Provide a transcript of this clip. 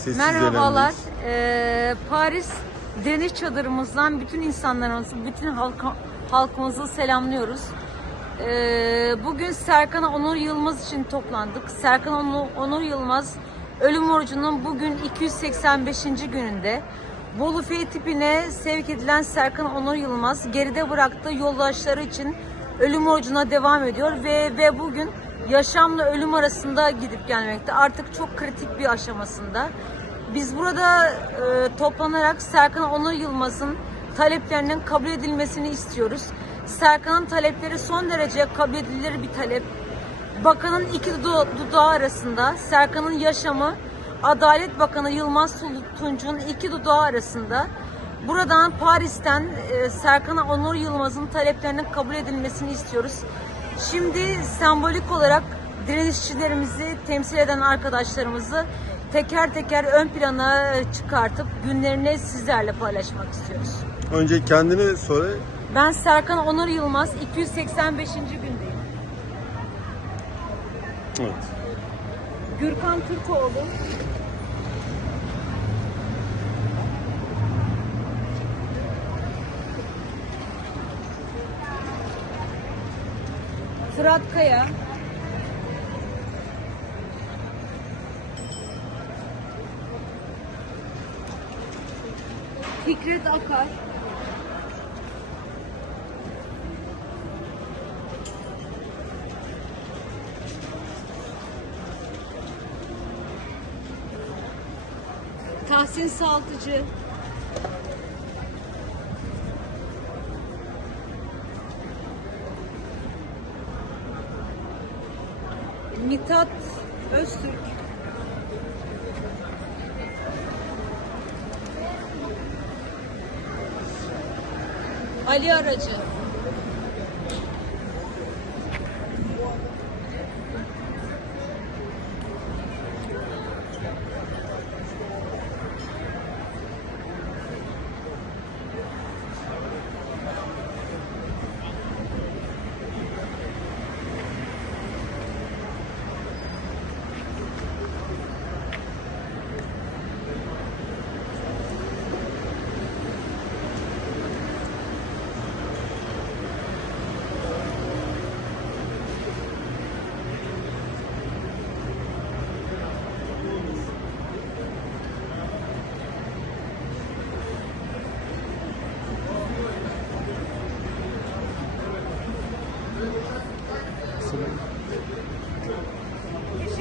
Sessiz Merhabalar. Ee, Paris direniş çadırımızdan bütün insanlarımızı, bütün halka, halkımızı selamlıyoruz. Ee, bugün Serkan Onur Yılmaz için toplandık. Serkan Onur, Onur Yılmaz ölüm orucunun bugün 285. gününde. Bolu F tipine sevk edilen Serkan Onur Yılmaz geride bıraktığı yoldaşları için ölüm orucuna devam ediyor ve ve bugün yaşamla ölüm arasında gidip gelmekte. Artık çok kritik bir aşamasında. Biz burada e, toplanarak Serkan Onur Yılmaz'ın taleplerinin kabul edilmesini istiyoruz. Serkan'ın talepleri son derece kabul edilir bir talep. Bakanın iki duda- dudağı arasında Serkan'ın yaşamı Adalet Bakanı Yılmaz Tunç'un iki dudağı arasında buradan Paris'ten e, Serkan Onur Yılmaz'ın taleplerinin kabul edilmesini istiyoruz. Şimdi sembolik olarak direnişçilerimizi temsil eden arkadaşlarımızı teker teker ön plana çıkartıp günlerini sizlerle paylaşmak istiyoruz. Önce kendini söyle. Ben Serkan Onur Yılmaz 285. gündeyim. Evet. Gürkan Türkoğlu. Fırat Kaya. Fikret Akar. Tahsin Saltıcı. Mithat Öztürk. Ali Aracı.